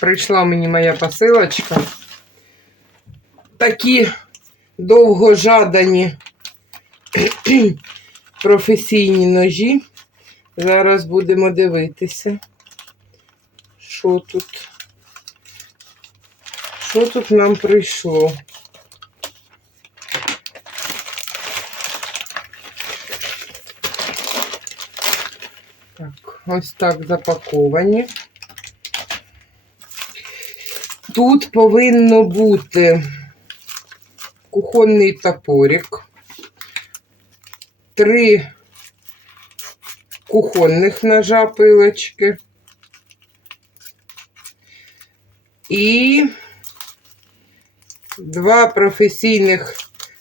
Прийшла мені моя посилочка. Такі довгожадані професійні ножі. Зараз будемо дивитися, що тут. Що тут нам прийшло? Так, ось так запаковані. Тут повинно бути кухонний топорик, три кухонних ножа пилочки і два професійних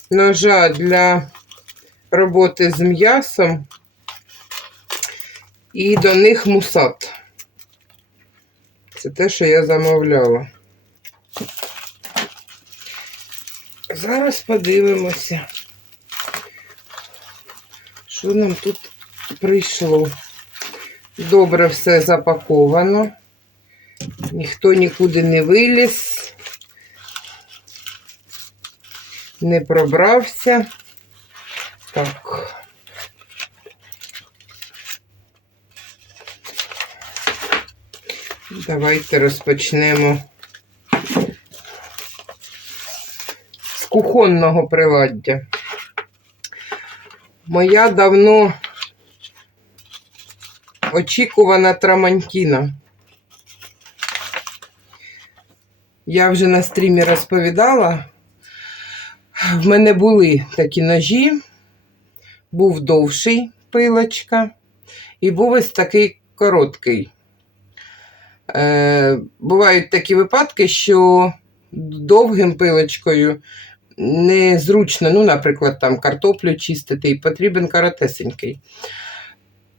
ножа для роботи з м'ясом і до них мусат. Це те, що я замовляла. Зараз подивимося, що нам тут прийшло. Добре все запаковано. Ніхто нікуди не виліз, не пробрався. Так. Давайте розпочнемо з кухонного приладдя. Моя давно очікувана трамантіна. Я вже на стрімі розповідала. В мене були такі ножі, був довший пилочка, і був ось такий короткий. Е, бувають такі випадки, що довгим пилочкою незручно, ну, наприклад, там картоплю чистити, і потрібен коротесенький.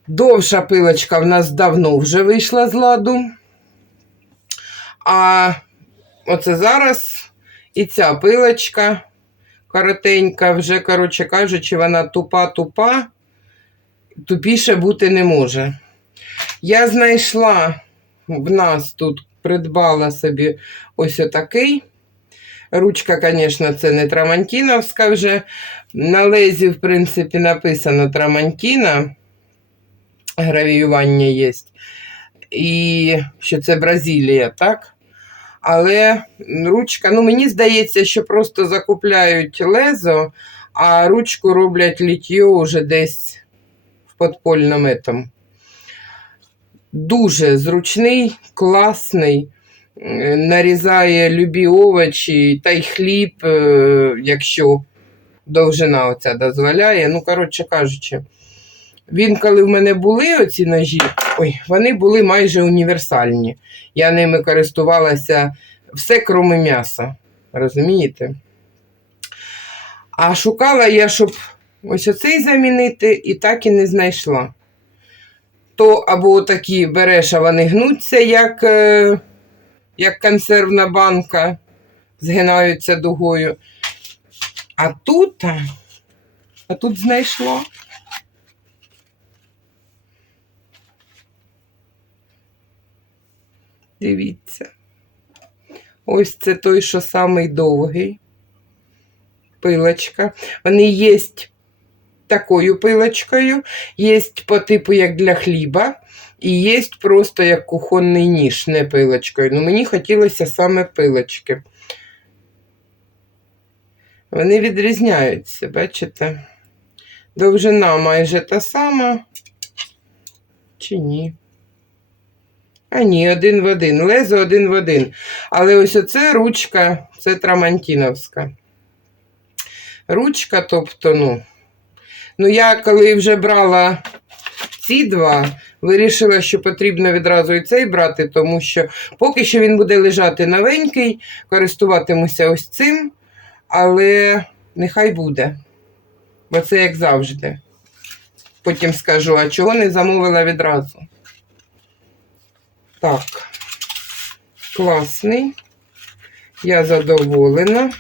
Довша пилочка в нас давно вже вийшла з ладу. А оце зараз і ця пилочка коротенька, вже, коротше кажучи, вона тупа-тупа, тупіше бути не може. Я знайшла в нас тут придбала собі ось отакий. Ручка, звісно, це не Трамантіновська вже. На лезі, в принципі, написано Трамантіна. Гравіювання є. І що це Бразилія, так? Але ручка, ну мені здається, що просто закупляють лезо, а ручку роблять літьо вже десь в подпольному етому. Дуже зручний, класний, нарізає любі овочі та й хліб, е, якщо довжина оця дозволяє. Ну, коротше кажучи, він, коли в мене були оці ножі, ой, вони були майже універсальні. Я ними користувалася все, крім м'яса. Розумієте? А шукала я, щоб ось оцей замінити, і так і не знайшла то або такі береш, а вони гнуться, як, е, як консервна банка, згинаються дугою. А тут, а тут знайшла. Дивіться. Ось це той, що самий довгий. Пилочка. Вони є такою пилочкою, є по типу як для хліба, і є просто як кухонний ніж, не пилочкою. Ну, мені хотілося саме пилочки. Вони відрізняються, бачите? Довжина майже та сама. Чи ні? А ні, один в один. Лезо один в один. Але ось оце ручка, це Трамантіновська. Ручка, тобто, ну. Ну, я коли вже брала ці два, вирішила, що потрібно відразу і цей брати, тому що поки що він буде лежати новенький, користуватимуся ось цим, але нехай буде. Бо це як завжди. Потім скажу, а чого не замовила відразу? Так, класний. Я задоволена.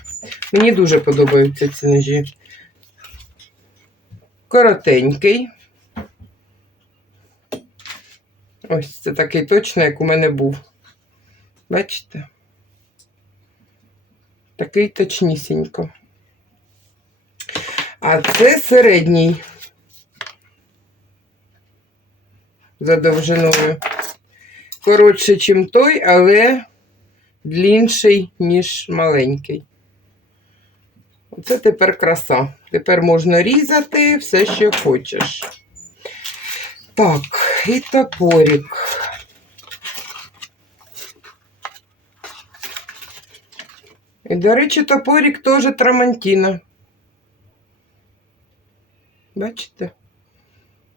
Мені дуже подобаються ці ножі. Коротенький. Ось це такий точно, як у мене був. Бачите? Такий точнісінько. А це середній. За довжиною. Коротше, чим той, але длінший, ніж маленький. Оце тепер краса. Тепер можна різати все, що хочеш. Так, і топорик. І, до речі, топорик теж трамантіна. Бачите?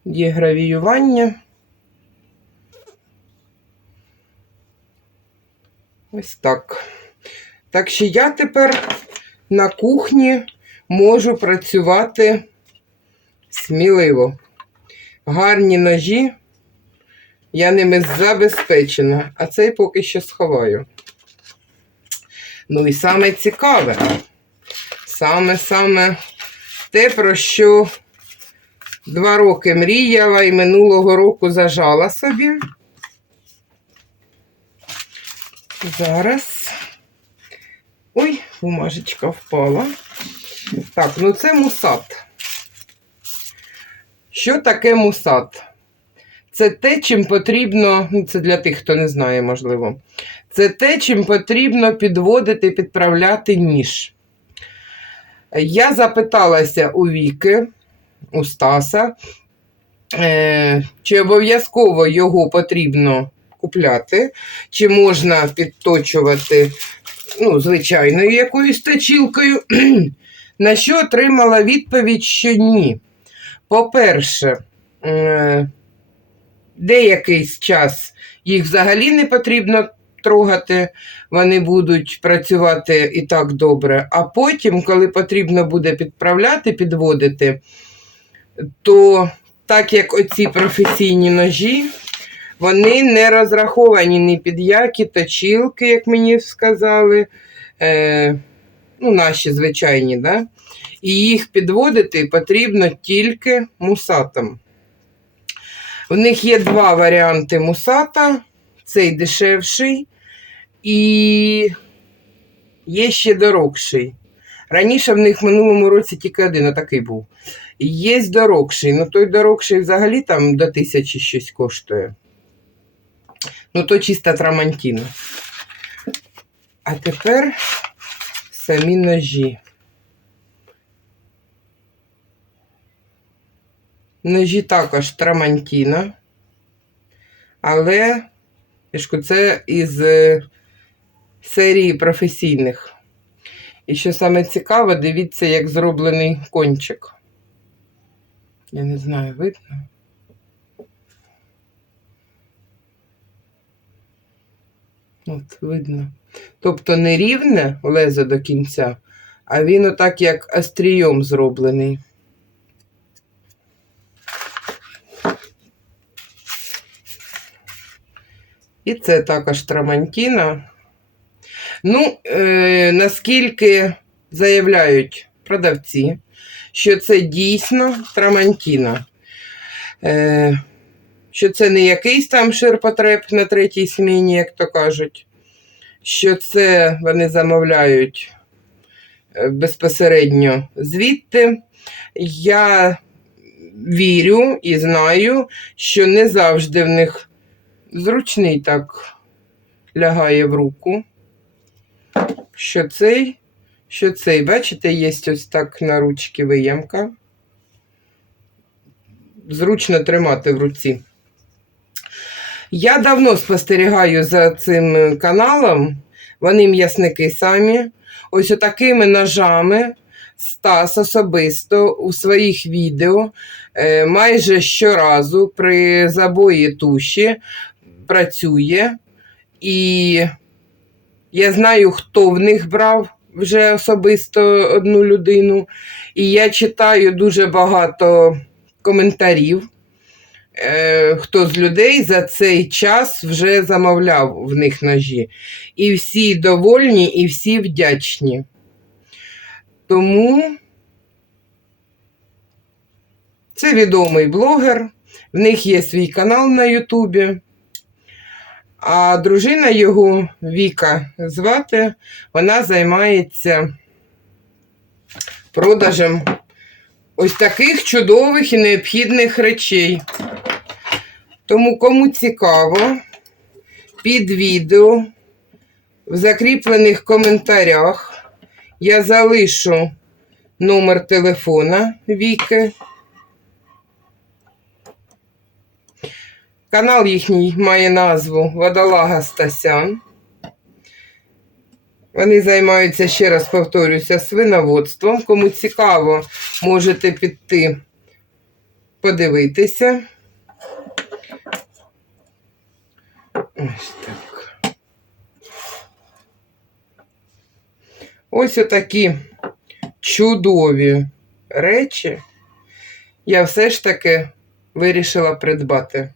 Є гравіювання. Ось так. Так що я тепер на кухні можу працювати сміливо. Гарні ножі, я ними забезпечена, а цей поки що сховаю. Ну і саме цікаве, саме-саме те, про що два роки мріяла і минулого року зажала собі. Зараз. Ой, бумажечка впала. Так, ну це мусат. Що таке мусат? Це те, чим потрібно, ну це для тих, хто не знає, можливо. Це те, чим потрібно підводити, підправляти ніж. Я запиталася у Віки, у Стаса, е, чи обов'язково його потрібно купляти, чи можна підточувати ну, звичайною якоюсь точілкою, на що отримала відповідь, що ні. По-перше, е, деякий час їх взагалі не потрібно трогати, вони будуть працювати і так добре. А потім, коли потрібно буде підправляти, підводити, то так як оці професійні ножі, вони не розраховані ні під які точілки, як мені сказали, е, ну, наші звичайні, да? і їх підводити потрібно тільки мусатом. В них є два варіанти мусата, цей дешевший і є ще дорогший. Раніше в них в минулому році тільки один отакий був. Є дорогший, ну той дорогший взагалі там до тисячі щось коштує. Ну, то чиста трамантіна. А тепер самі ножі. Ножі також трамантіна, але це із е, серії професійних. І що саме цікаве, дивіться, як зроблений кончик. Я не знаю, видно. От, видно. Тобто не рівне лезо до кінця, а він отак як острійом зроблений. І це також трамантіна. Ну, е, наскільки заявляють продавці, що це дійсно трамантіна. Е, що це не якийсь там ширпотреб на третій сміні, як то кажуть, що це вони замовляють е, безпосередньо звідти. Я вірю і знаю, що не завжди в них зручний так лягає в руку. Що цей, що цей, бачите, є ось так на ручки виємка. Зручно тримати в руці. Я давно спостерігаю за цим каналом. Вони м'ясники самі. Ось отакими ножами Стас особисто у своїх відео е, майже щоразу при забої туші працює. І я знаю, хто в них брав вже особисто одну людину. І я читаю дуже багато коментарів е, хто з людей за цей час вже замовляв в них ножі. І всі довольні, і всі вдячні. Тому це відомий блогер, в них є свій канал на Ютубі. А дружина його Віка звати, вона займається продажем ось таких чудових і необхідних речей. Тому, кому цікаво, під відео в закріплених коментарях я залишу номер телефона Віки. Канал їхній має назву Водолага Стасян. Вони займаються, ще раз повторюся, свиноводством. Кому цікаво, можете піти подивитися. Ось так. Ось отакі чудові речі я все ж таки вирішила придбати.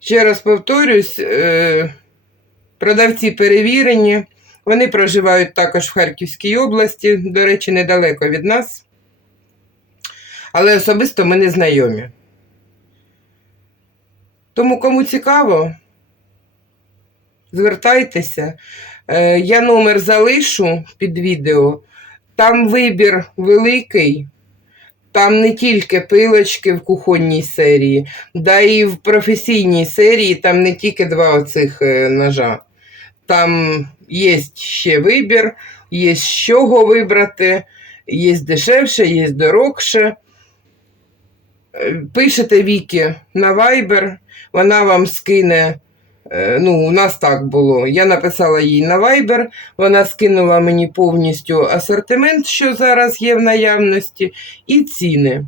Ще раз повторюсь, е, продавці перевірені, вони проживають також в Харківській області, до речі, недалеко від нас. Але особисто ми не знайомі. Тому, кому цікаво, звертайтеся. Е, Я номер залишу під відео. Там вибір великий. Там не тільки пилочки в кухонній серії, да і в професійній серії там не тільки два оцих е, ножа. Там є ще вибір, є з чого вибрати, є дешевше, є дорогше. Пишете Віки на Viber, вона вам скине. е, Ну, у нас так було. Я написала їй на Viber, вона скинула мені повністю асортимент, що зараз є в наявності, і ціни.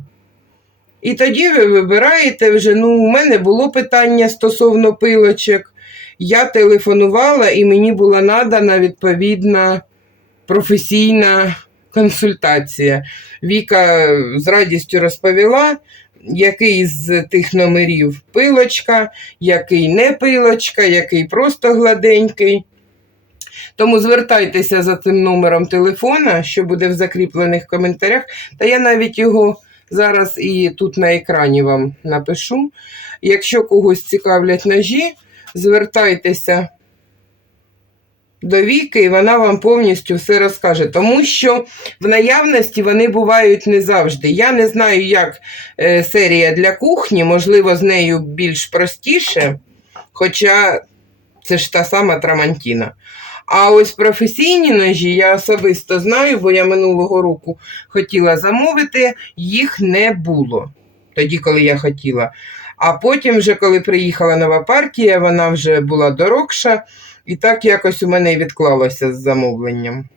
І тоді ви вибираєте вже. Ну, у мене було питання стосовно пилочок. Я телефонувала і мені була надана відповідна професійна консультація. Віка з радістю розповіла, який з тих номерів пилочка, який не пилочка, який просто гладенький. Тому звертайтеся за цим номером телефона, що буде в закріплених коментарях. Та я навіть його зараз і тут на екрані вам напишу. Якщо когось цікавлять ножі, звертайтеся до і вона вам повністю все розкаже. Тому що в наявності вони бувають не завжди. Я не знаю, як е, серія для кухні, можливо, з нею більш простіше, хоча це ж та сама Трамантіна. А ось професійні ножі я особисто знаю, бо я минулого року хотіла замовити, їх не було тоді, коли я хотіла. А потім, вже коли приїхала нова партія, вона вже була дорогша, і так якось у мене відклалося з замовленням.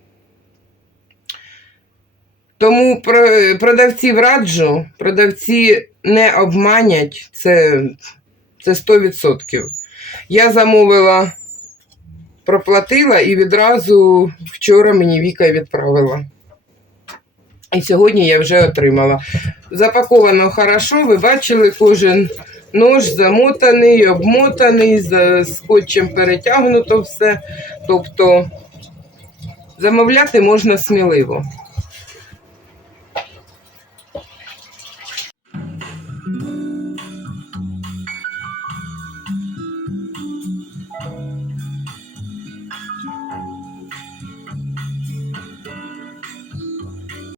Тому про- продавців раджу, продавці не обманять, це, це 100%. Я замовила, проплатила і відразу вчора мені Віка відправила. І сьогодні я вже отримала. Запаковано хорошо, ви бачили, кожен нож замотаний, обмотаний, за скотчем перетягнуто все. Тобто замовляти можна сміливо.